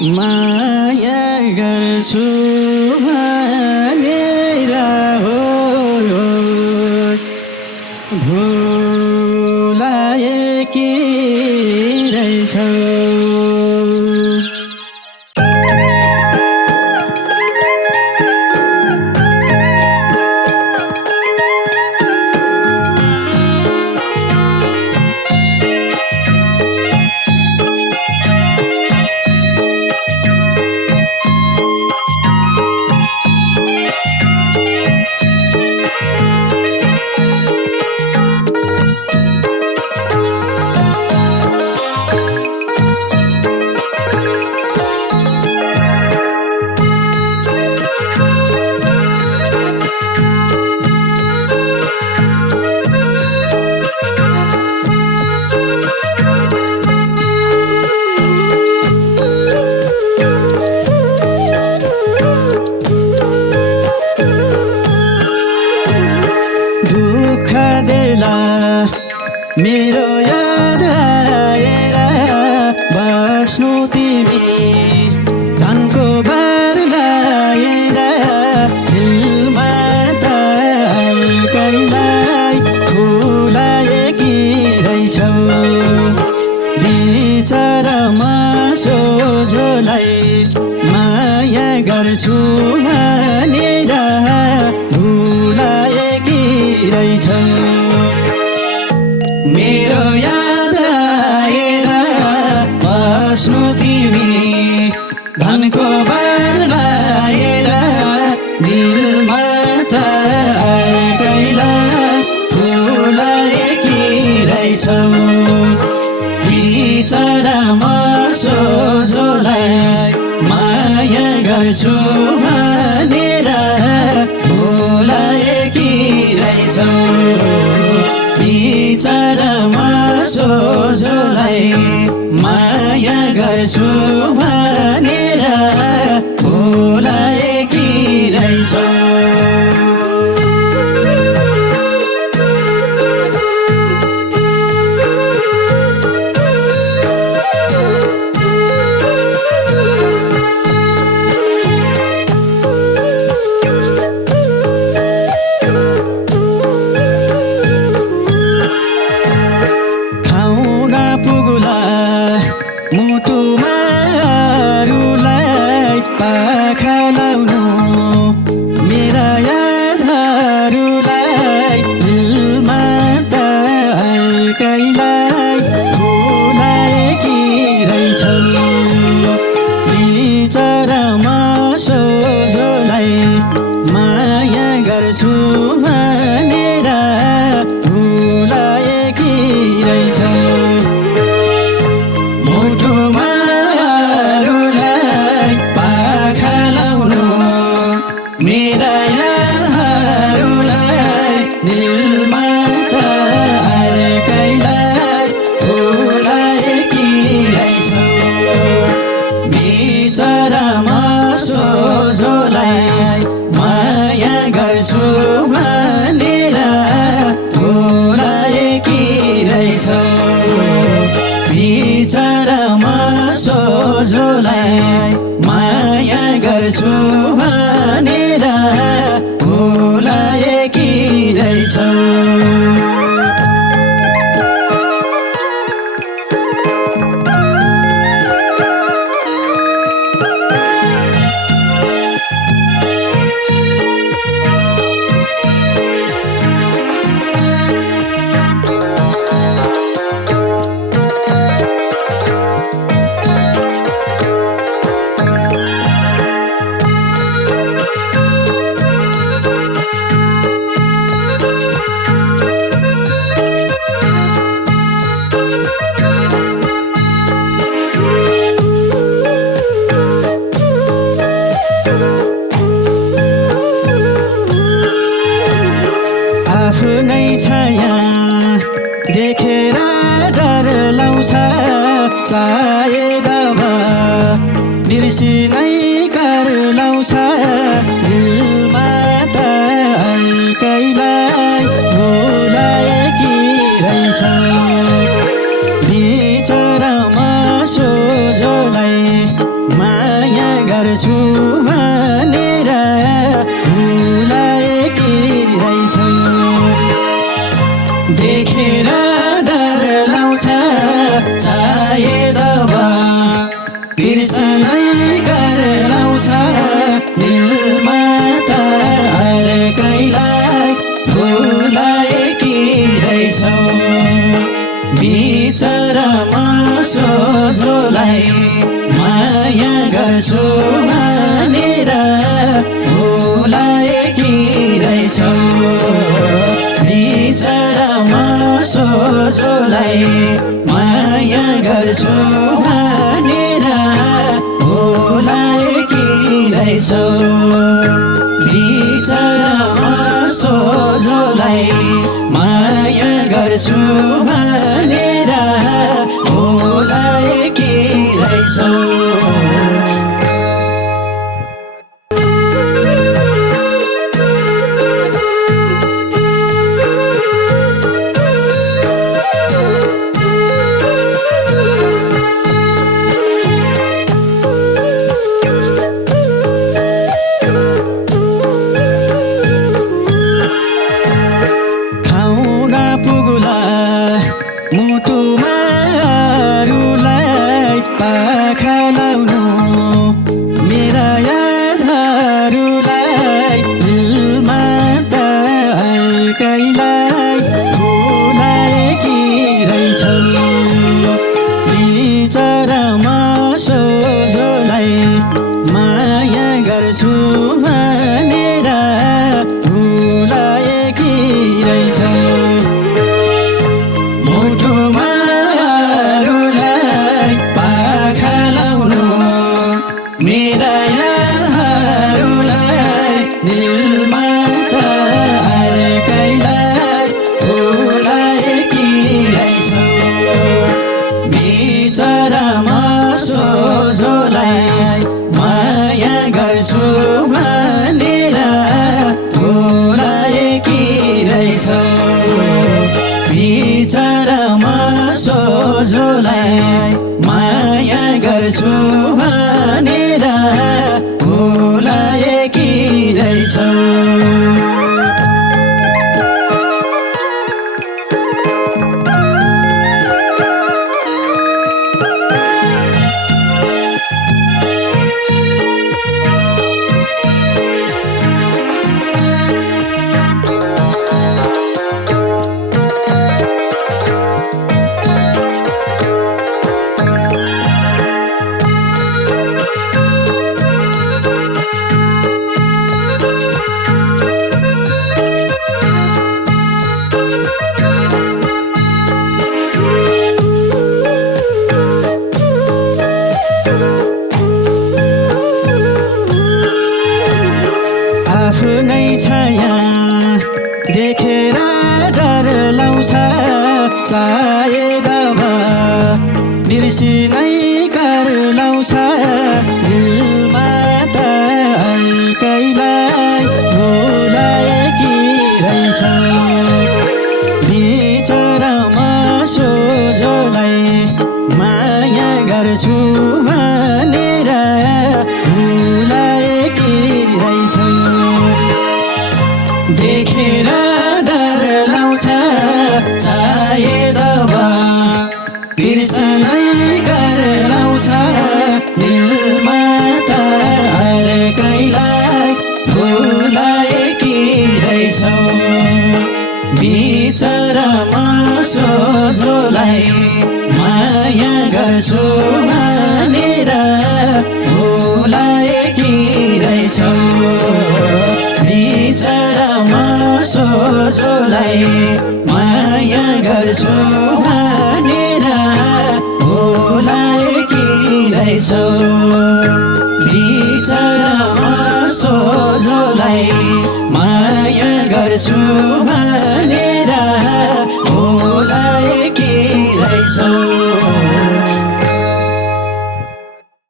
माया गर्छु भनेर हो भुलाएकी रहेछौ। दुःख देला मेरो याद आएर बस्नु तिमी धनको भार लाएर दिलमा त कहिलाई फुलाएकी रहेछौ। बिचरामा सोझोलाई माया गर्छु भनेर भुलाएकी रहेछौ। मेरो याद आएर बस्नु तिमी धनको भार लाएर दिलमा त अर्कैलाई फुलाएकी रहेछौ। बिचरामा सोझोलाई माया गर्छु भनेर भुलाएकी रहेछौ। बिचरामा सोझोलाई माया गर्छु भनेर भुलाएकी रहेछौ। मुटुमा अरूलाई पाखा लाउनु मेरा यादहरूलाई दिलमा त अर्कैलाई फुलाएकी रहेछौ। बिचरामा सोझोलाई माया गर्छु भनेर भुलाएकी रहेछौ। मुटुमा अरूलाई पाखा लाउनु मेरा यादहरूलाई दिलमा त अर्कैलाई फुलाएकी रहेछौ। बिचरामा सोझोलाई माया गर्छु भनेर भुलाएकी रहेछौ। बिचरामा सोझोलाई माया गर्छु भनेर भुलाएकी रहेछौ। आफ्नै छाया देखेर डर लाउँछ सायद अब बिर्सिनै कर लाउँछ दिलमा त अर्कैलाई भुलाएकी रहेछ। बिचरामा सोझोलाई गर्छु भनेर भुलाएकी रहेछौ देखेर डर लाउँछ सायद बिर्सनै कर लाउँछ दिलमा त अर्कैलाई भुलाएकी रहेछौ बिचरामा सोझोलाई माया गर्छु भनेर भुलाएकी रहेछौ बिचरामा सोझोलाई माया गर्छु भनेर भुलाएकी रहेछौ बिचरामा सोझोलाई माया गर्छु भनेर भुलाएकी रहेछौ मुटुमा अरूलाई पाखा लाउनु मेरा यादहरूलाई दिलमा त अर्कैलाई भुलाएकी रहेछौ बिचरामा सोझोलाई माया गर्छु भनेर भुलाएकी रहेछौ मुटुमा अरूलाई पाखा लाउनु मेरा यादहरूलाई दिलमा त अर्कैलाई भुलाएकी रहेछौ बिचरामा सोझोलाई माया गर्छु भनेर भुलाएकी रहेछौ बिचरामा सोझोलाई माया गर्छु भनेर भुलाएकी रहेछौ आफ्नै छाया देखेर डर लाउँछ सायद बिर्सिनै कर लाउँछ दिलमा त अर्कैलाई भुलाएकी रहेछौ बिचरामा सोझोलाई माया गर्छु भनेर भुलाएकी रहेछौ देखेर डर लाउँछ सायद बिर्सनै कर लाउँछ दिलमा त अर्कैलाई भुलाएकी रहेछौ बिचरामा सोझोलाई माया गर्छु भनेर भुलाएकी रहेछौ बिचरामा सोझोलाई माया गर्छु भनेर भुलाएकी रहेछौ बिचरामा सोझोलाई माया गर्छु